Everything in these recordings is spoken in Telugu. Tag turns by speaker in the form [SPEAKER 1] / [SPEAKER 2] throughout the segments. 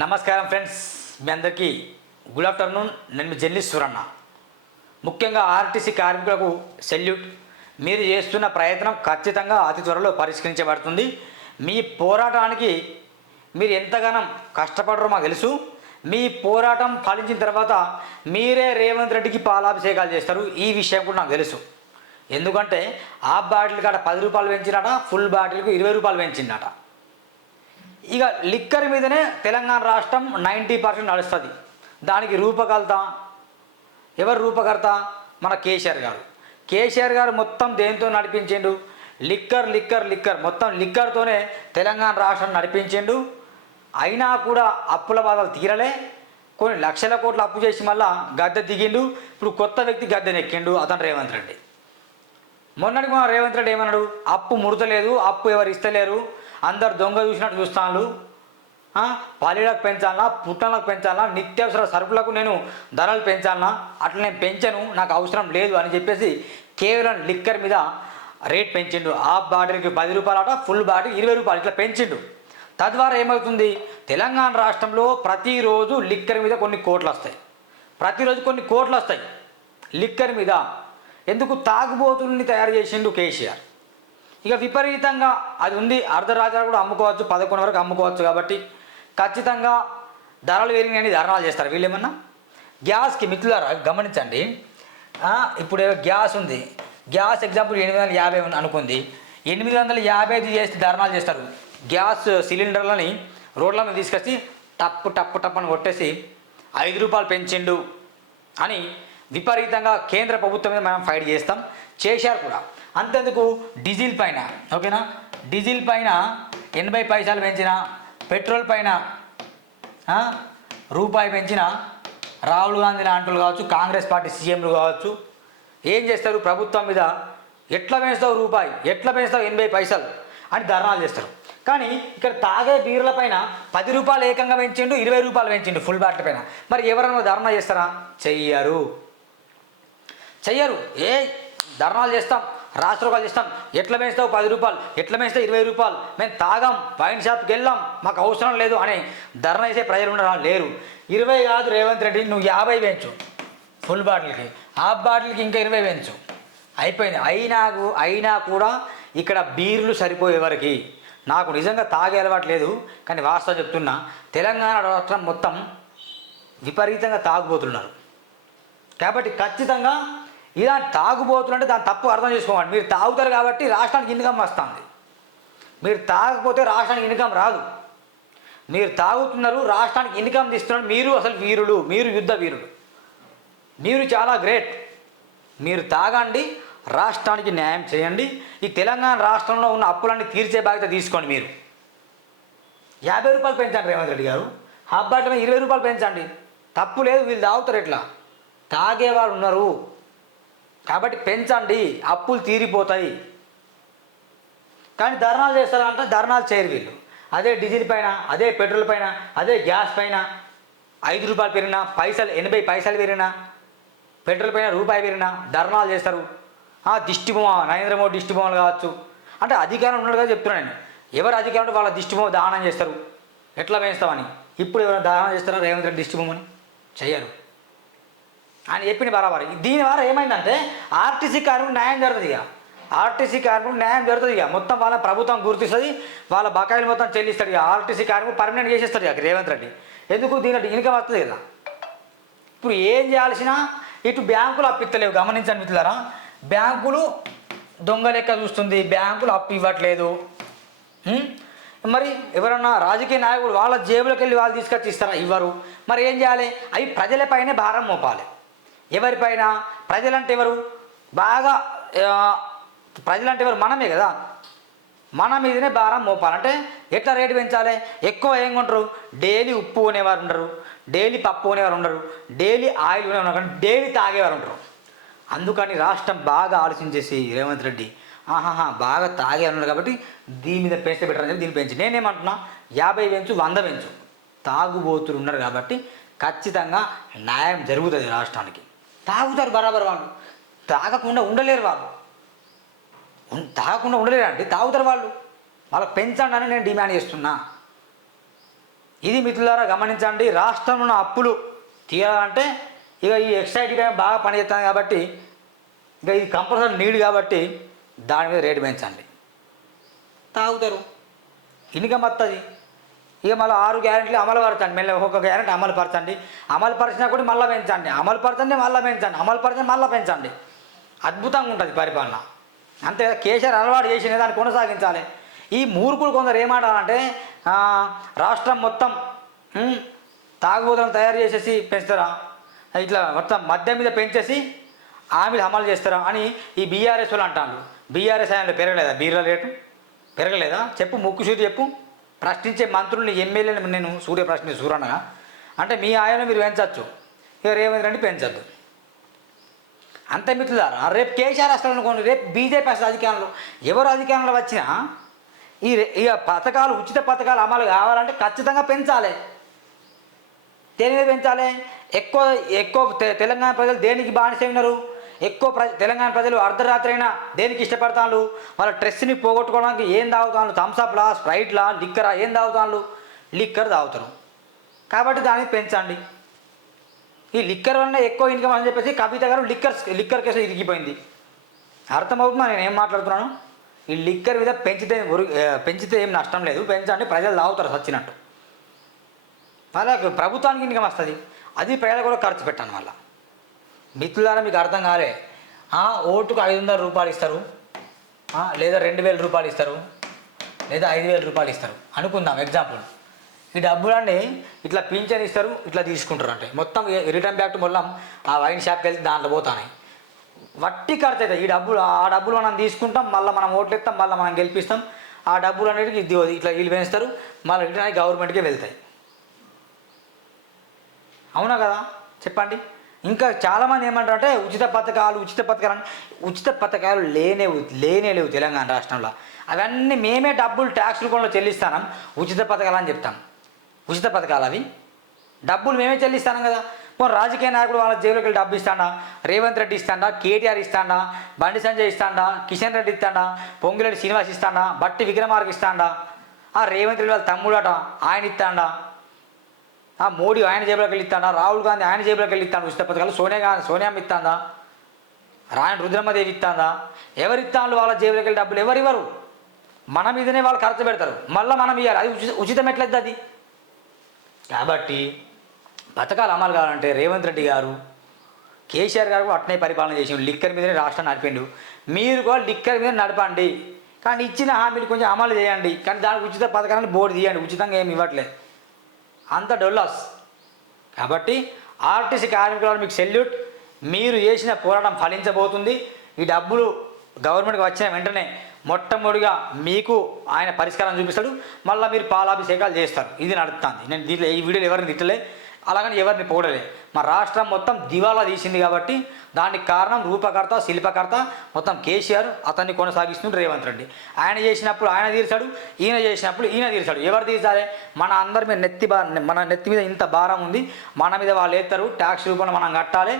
[SPEAKER 1] నమస్కారం ఫ్రెండ్స్. మీ అందరికీ గుడ్ ఆఫ్టర్నూన్. నేను మీ జర్నీ సూరన్న. ముఖ్యంగా ఆర్టీసీ కార్మికులకు సెల్యూట్. మీరు చేస్తున్న ప్రయత్నం ఖచ్చితంగా అతి త్వరలో పరిష్కరించబడుతుంది. మీ పోరాటానికి మీరు ఎంతగానో కష్టపడరో మాకు తెలుసు. మీ పోరాటం ఫలించిన తర్వాత మీరే రేవంత్ రెడ్డికి పాలాభిషేకాలు చేస్తారు. ఈ విషయం కూడా నాకు తెలుసు. ఎందుకంటే ఆ బాటిల్ కాడ పది రూపాయలు పెంచినట ఫుల్ బాటిల్కు ఇరవై రూపాయలు పెంచిందట. ఇక లిక్కర్ మీదనే తెలంగాణ రాష్ట్రం నైంటీ పర్సెంట్ నడుస్తుంది. దానికి రూపకర్త ఎవరు రూపకర్త? మన కేసీఆర్ గారు. కేసీఆర్ గారు మొత్తం దేంతో నడిపించిండు? Liquor liquor liquor. మొత్తం లిక్కర్తోనే తెలంగాణ రాష్ట్రం నడిపించిండు. అయినా కూడా అప్పుల బాధలు తీరలే. కొన్ని లక్షల కోట్లు అప్పు చేసి మళ్ళా గద్దె దిగిండు. ఇప్పుడు కొత్త వ్యక్తి గద్దెనెక్కిండు అతను రేవంత్ రెడ్డి. మొన్నటికి మన రేవంత్ రెడ్డి ఏమన్నాడు? అప్పు ముడతలేదు అప్పు ఎవరు ఇస్తలేరు? అందరు దొంగ చూసినట్టు చూస్తాను పల్లెలకు పెంచాలనా పుట్టలకు పెంచాలనా నిత్యావసర సరుకులకు నేను ధరలు పెంచాలనా? అట్లా నేను పెంచను నాకు అవసరం లేదు అని చెప్పేసి కేవలం లిక్కర్ మీద రేట్ పెంచిండు. హాఫ్ బాటిల్కి పది రూపాయలు ఫుల్ బాటిల్ ఇరవై రూపాయలు ఇట్లా పెంచిండు. తద్వారా ఏమవుతుంది? తెలంగాణ రాష్ట్రంలో ప్రతిరోజు లిక్కర్ మీద కొన్ని కోట్లు వస్తాయి. ప్రతిరోజు కొన్ని కోట్లు వస్తాయి లిక్కర్ మీద. ఎందుకు? తాగుబోతుల్ని తయారు చేసిండు కేసీఆర్. ఇక విపరీతంగా అది ఉంది. అర్ధరాత్రి కూడా అమ్ముకోవచ్చు పదకొండు వరకు అమ్ముకోవచ్చు కాబట్టి ఖచ్చితంగా ధరలు పెరిగినాయని ధర్నాలు చేస్తారు. వీళ్ళేమన్నా? గ్యాస్కి మిత్రులారా గమనించండి. ఇప్పుడు గ్యాస్ ఉంది. గ్యాస్ ఎగ్జాంపుల్ ఎనిమిది వందల యాభై అనుకుంది. ఎనిమిది వందల యాభై ఐదు చేసి ధర్నాలు చేస్తారు. గ్యాస్ సిలిండర్లని రోడ్ల మీద తీసుకొచ్చి టప్పు టప్పు టప్పు అని కొట్టేసి ఐదు రూపాయలు పెంచిండు అని విపరీతంగా కేంద్ర ప్రభుత్వం మీద మనం ఫైట్ చేస్తాం. చేశారు కూడా. అంతెందుకు? డీజిల్ పైన ఓకేనా? డీజిల్ పైన ఎనభై పైసలు పెంచిన పెట్రోల్ పైన రూపాయి పెంచిన రాహుల్ గాంధీ లాంటి కావచ్చు కాంగ్రెస్ పార్టీ సీఎంలు కావచ్చు ఏం చేస్తారు? ప్రభుత్వం మీద ఎట్లా పెంచుతావు రూపాయి? ఎట్లా పెంచుతావు ఎనభై పైసలు? అని ధర్నాలు చేస్తారు. కానీ ఇక్కడ తాగే బీర్ల పైన పది రూపాయలు ఏకంగా పెంచిండు ఇరవై రూపాయలు పెంచిండు ఫుల్ బాటిల్ పైన. మరి ఎవరైనా ధర్నా చేస్తారా? చెయ్యరు. చెయ్యరు. ఏ ధర్నాలు చేస్తాం. రాష్ట్రోగాలు ఇస్తాం ఎట్లా మేస్తావు? పది రూపాయలు. ఎట్లా మేస్తే? ఇరవై రూపాయలు. మేము తాగాం వైన్ షాప్కి వెళ్ళాం. మాకు అవసరం లేదు అని ధర్నా చేసే ప్రజలు ఉండడం లేరు. ఇరవై కాదు రేవంత్ రెడ్డి నువ్వు యాభై పెంచు. ఫుల్ బాటిల్కి. హాఫ్ బాటిల్కి ఇంకా ఇరవై పెంచు. అయిపోయింది. అయినా అయినా కూడా ఇక్కడ బీర్లు సరిపోయేవరకి నాకు నిజంగా తాగే అలవాటు లేదు కానీ వాస్తవం చెప్తున్నా. తెలంగాణ రాష్ట్రం మొత్తం విపరీతంగా తాగుబోతున్నారు. కాబట్టి ఖచ్చితంగా ఇలా తాగుబోతులు దాని తప్పు అర్థం చేసుకోవాలి మీరు తాగుతారు కాబట్టి రాష్ట్రానికి ఇన్కమ్ వస్తుంది. మీరు తాగకపోతే రాష్ట్రానికి ఇన్కమ్ రాదు. మీరు తాగుతున్నారు రాష్ట్రానికి ఇన్కమ్ తీస్తున్నారు. మీరు అసలు వీరులు మీరు యుద్ధ వీరులు. మీరు చాలా గ్రేట్. మీరు తాగండి రాష్ట్రానికి న్యాయం చేయండి. ఈ తెలంగాణ రాష్ట్రంలో ఉన్న అప్పులన్నీ తీర్చే బాధ్యత తీసుకోండి మీరు. యాభై రూపాయలు పెంచండి రేవంత్ రెడ్డి గారు. హాఫ్ బాటిల్ ఇరవై రూపాయలు పెంచండి. తప్పు లేదు వీళ్ళు తాగుతారు ఎట్లా? తాగేవాళ్ళు ఉన్నారు. కాబట్టి పెంచండి అప్పులు తీరిపోతాయి. కానీ ధర్నాలు చేస్తారంటే ధర్నాలు చేయరు వీళ్ళు. అదే డీజిల్ పైన అదే పెట్రోల్ పైన అదే గ్యాస్ పైన ఐదు రూపాయలు పెరిగినా పైసలు ఎనభై పైసలు పెరిగినా పెట్రోల్ పైన రూపాయి పెరిగినా ధర్నాలు చేస్తారు. ఆ, దిష్టి బొమ్మ నరేంద్ర మోడీ దిష్టి బొమ్మలు కావచ్చు. అంటే అధికారం ఉన్నాడు కదా చెప్తున్నాను నేను. ఎవరు అధికారం ఉంటే వాళ్ళ దిష్టి బొమ్మ దానం చేస్తారు. ఎట్లా వేస్తామని? ఇప్పుడు ఎవరైనా దానం చేస్తారా రేవంత్ రెడ్డి దిష్టి బొమ్మని? ఆయన చెప్పిన బరాబర్. దీని ద్వారా ఏమైందంటే ఆర్టీసీ కార్మికుడు న్యాయం జరుగుతుంది ఇక. ఆర్టీసీ కార్మికుడు న్యాయం జరుగుతుంది ఇక. మొత్తం వాళ్ళ ప్రభుత్వం గుర్తిస్తుంది వాళ్ళ బకాయిలు మొత్తం చెల్లిస్తాడు ఇక. ఆర్టీసీ కార్మికుడు పర్మనెంట్ చేసేస్తాడు ఇక రేవంత్ రెడ్డి. ఎందుకు దీని ఇన్కమ్ వస్తుంది కదా. ఇప్పుడు ఏం చేయాల్సిన ఇటు బ్యాంకులు అప్పిత్తలేవు గమనించండి మిత్రులారా. బ్యాంకులు దొంగ లెక్క చూస్తుంది. బ్యాంకులు అప్పు ఇవ్వట్లేదు. మరి ఎవరన్నా రాజకీయ నాయకులు వాళ్ళ జేబులకు వెళ్ళి వాళ్ళు తీసుకొచ్చి ఇస్తారా? ఇవ్వరు. మరి ఏం చేయాలి? అవి ప్రజలపైనే భారం మోపాలి. ఎవరిపైన? ప్రజలంటే ఎవరు? బాగా ప్రజలంటే ఎవరు? మనమే కదా. మన మీదనే భారం మోపాలంటే ఎట్లా రేటు పెంచాలి? ఎక్కువ ఏం కొంటారు? డైలీ ఉప్పు కొనేవారు ఉండరు డైలీ పప్పు కొనేవారు ఉండరు డైలీ ఆయిల్ కొనేవారు ఉండరు కానీ డైలీ తాగేవారు ఉంటారు అందుకని రాష్ట్రం బాగా ఆలోచించేసి రేవంత్ రెడ్డి ఆహాహా బాగా తాగేవారు ఉన్నారు కాబట్టి దీని మీద పెంచితే బెటర్ అని చెప్పి దీన్ని పెంచి. నేనేమంటున్నా? యాభై పెంచు వంద పెంచు. తాగుబోతులు ఉన్నారు కాబట్టి ఖచ్చితంగా న్యాయం జరుగుతుంది రాష్ట్రానికి. తాగుతారు బరాబర్ వాళ్ళు. తాగకుండా ఉండలేరు వాళ్ళు. తాగకుండా ఉండలేరు అండి? తాగుతారు వాళ్ళు. వాళ్ళకి పెంచండి అని నేను డిమాండ్ చేస్తున్నా. ఇది మిత్రులారా గమనించండి రాష్ట్రంలో ఉన్న అప్పులు తీరాలంటే ఇక ఈ ఎక్సైజ్ బాగా పనిచేస్తుంది కాబట్టి ఇక ఇది కంపల్సరీ నీడ్ కాబట్టి దాని మీద రేటు పెంచండి. తాగుతారు. ఇన్కమ్ వస్తుంది ఇక మళ్ళీ ఆరు గ్యారెంటీలు అమలు పరచండి మళ్ళీ ఒక్కొక్క గ్యారెంటీ అమలు పరచండి అమలు పరిచినా కూడా మళ్ళీ పెంచండి. అమలు పరచండి మళ్ళీ పెంచండి. అమలు పరచండి మళ్ళీ పెంచండి. అద్భుతంగా ఉంటుంది పరిపాలన. అంతే కేసీఆర్ అలవాటు చేసిన దాన్ని కొనసాగించాలి. ఈ మూర్ఖులు కొందరు ఏమంటారంటే రాష్ట్రం మొత్తం తాగుబోతులను తయారు చేసేసి పెంచుతారా? ఇట్లా మొత్తం మద్యం మీద పెంచేసి ఆమె అమలు చేస్తారా అని ఈ బీఆర్ఎస్ వాళ్ళు అంటాను బీఆర్ఎస్ ఆయనలో పెరగలేదా? బీర్ల రేటు? పెరగలేదా? చెప్పు ముక్కు చూసి చెప్పు. ప్రశ్నించే మంత్రుల్ని ఎమ్మెల్యేని నేను సూర్య ప్రశ్న సూరన్నగా అంటే మీ ఆయన మీరు పెంచవచ్చు ఇక రేవంత్ రెడ్డి పెంచద్దు. అంతే మిత్రులారా రేపు కేసీఆర్ వస్తాడు అనుకోండి రేపు బీజేపీ వస్తుంది అధికారంలో. ఎవరు అధికారంలో వచ్చినా ఈ ఇక పథకాలు ఉచిత పథకాలు అమలు కావాలంటే ఖచ్చితంగా పెంచాలి. దేని మీద పెంచాలి? ఎక్కువ ఎక్కువ తె- తెలంగాణ ప్రజలు దేనికి బానిసైనారు? ఎక్కువ ప్ర తెలంగాణ ప్రజలు అర్ధరాత్రి అయినా దేనికి ఇష్టపడతాను వాళ్ళ స్ట్రెస్ని పోగొట్టుకోవడానికి ఏం తాగుతాను థమ్స్అప్లా స్ప్రైట్లా లిక్కరా ఏం తాగుతాను లిక్కర్ తాగుతారు. కాబట్టి దాన్ని పెంచండి. ఈ లిక్కర్ వల్ల ఎక్కువ ఇన్కమ్ అని చెప్పేసి కవిత గారు లిక్కర్ లిక్కర్ కేసు ఇరిగిపోయింది. అర్థమవుతుందా? నేను ఏం మాట్లాడుతున్నాను? ఈ లిక్కర్ మీద పెంచితే పెంచితే ఏం నష్టం లేదు. పెంచండి ప్రజలు తాగుతారు సచ్చినట్టు. వాళ్ళకి ప్రభుత్వానికి ఇన్కమ్ వస్తుంది. అది ప్రజలు కూడా ఖర్చు పెట్టాను మళ్ళీ. మిత్రులారా మీకు అర్థం కాలే. ఓటుకు ఐదు వందల రూపాయలు ఇస్తారు. లేదా రెండు వేల రూపాయలు ఇస్తారు. లేదా ఐదు వేల రూపాయలు ఇస్తారు. అనుకుందాం ఎగ్జాంపుల్ ఈ డబ్బులన్నీ ఇట్లా పింఛన్ ఇస్తారు ఇట్లా తీసుకుంటారు అంటే. మొత్తం రిటర్న్ బ్యాక్ మొత్తం ఆ వైన్ షాప్కి వెళ్తే దాంట్లో పోతాయి వట్టి ఖర్చు అవుతాయి ఈ డబ్బులు ఆ డబ్బులు మనం తీసుకుంటాం మళ్ళీ మనం ఓట్లు మళ్ళీ మనం గెలిపిస్తాం. ఆ డబ్బులు అనేటికి ఇది ఇట్లా వీళ్ళు పెంచుతారు మళ్ళీ రిటర్న్ అయ్యి గవర్నమెంట్కే వెళ్తాయి. అవునా కదా? చెప్పండి. ఇంకా చాలామంది ఏమంటారంటే ఉచిత పథకాలు ఉచిత పథకాలు అని ఉచిత పథకాలు లేనే లేనే లేవు తెలంగాణ రాష్ట్రంలో. అవన్నీ మేమే డబ్బులు ట్యాక్స్ రూపంలో చెల్లిస్తాం ఉచిత పథకాలు అని చెప్తాం. ఉచిత పథకాలు అవి. డబ్బులు మేమే చెల్లిస్తాం కదా. పోనీ రాజకీయ నాయకుడు వాళ్ళ జైలుకి వెళ్ళి డబ్బు ఇస్తాడా? రేవంత్ రెడ్డి ఇస్తాడా? కేటీఆర్ ఇస్తాడా? బండి సంజయ్ ఇస్తాడా? కిషన్ రెడ్డి ఇస్తాడా? పొంగిరెడ్డి శ్రీనివాస్ ఇస్తాడా? బట్టి విక్రమార్క ఇస్తాడా? ఆ రేవంత్ రెడ్డి వాళ్ళ తమ్ముడట ఆయన ఇస్తాడా? ఆ మోడీ ఆయన జేబులోకి వెళ్ళిస్తాడా? రాహుల్ గాంధీ ఆయన జేబులోకి వెళ్ళిస్తాడు? ఉచిత పథకాలు? సోనియా గాంధీ సోనియామ్మ ఇస్తాందా? రాయన రుద్రమ్మదేవి ఇస్తాందా? ఎవరు ఇస్తాను వాళ్ళ జేబులోకి వెళ్ళి డబ్బులు? ఎవరు ఇవ్వరు. మన మీదనే వాళ్ళు ఖర్చు పెడతారు. మళ్ళీ మనం ఇవ్వాలి అది ఉచిత ఉచితం ఎట్లయిద్ది అది? కాబట్టి పథకాలు అమలు కావాలంటే రేవంత్ రెడ్డి గారు కేసీఆర్ గారు కూడా అట్నే పరిపాలన చేసి లిక్కర్ మీదనే రాష్ట్రం నడిపిండు. మీరు కూడా లిక్కర్ మీద నడపండి. కానీ ఇచ్చిన హామీలు కొంచెం అమలు చేయండి. కానీ దానికి ఉచిత పథకాలను బోర్డు తీయండి. ఉచితంగా ఏమి ఇవ్వట్లేదు. అంత డొల్లాస్. కాబట్టి ఆర్టీసీ కార్మికులను మీకు సెల్యూట్. మీరు చేసిన పోరాటం ఫలించబోతుంది. ఈ డబ్బులు గవర్నమెంట్కి వచ్చిన వెంటనే మొట్టమొదటిగా మీకు ఆయన పరిష్కారం చూపిస్తాడు. మళ్ళీ మీరు పాలాభిషేకాలు చేస్తారు. ఇది నడుస్తుంది నేను దీంట్లో ఈ వీడియోలో ఎవరిని తిట్టలే. అలాగని ఎవరిని పోడలే మా రాష్ట్రం మొత్తం దివాలా తీసింది కాబట్టి దానికి కారణం రూపకర్త శిల్పకర్త మొత్తం కేసీఆర్ అతన్ని కొనసాగిస్తుంది రేవంత్ రెడ్డి. ఆయన చేసినప్పుడు ఆయన తీర్చాడు ఈయన చేసినప్పుడు ఈయన తీర్చాడు. ఎవరు తీర్చాలి? మన అందరి మీద నెత్తి బా మన నెత్తి మీద ఇంత భారం ఉంది. మన మీద వాళ్ళు ఎత్తారు ట్యాక్స్ రూపంలో మనం కట్టాలి.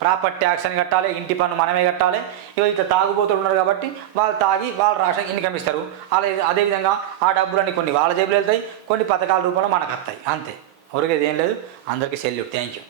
[SPEAKER 1] ప్రాపర్టీ ట్యాక్స్ అని కట్టాలి ఇంటి పన్ను మనమే కట్టాలి. ఇక ఇట్లా తాగుబోతులు ఉన్నారు కాబట్టి వాళ్ళు తాగి వాళ్ళ రాష్ట్రం ఇన్కమ్ ఇస్తారు. అలా అదేవిధంగా ఆ డబ్బులన్నీ కొన్ని వాళ్ళ జేబులు వెళ్తాయి కొన్ని పథకాల రూపంలో మనకు వస్తాయి. అంతే. ఊరికేది ఏం లేదు అందరికీ సెల్యూట్ థ్యాంక్ యూ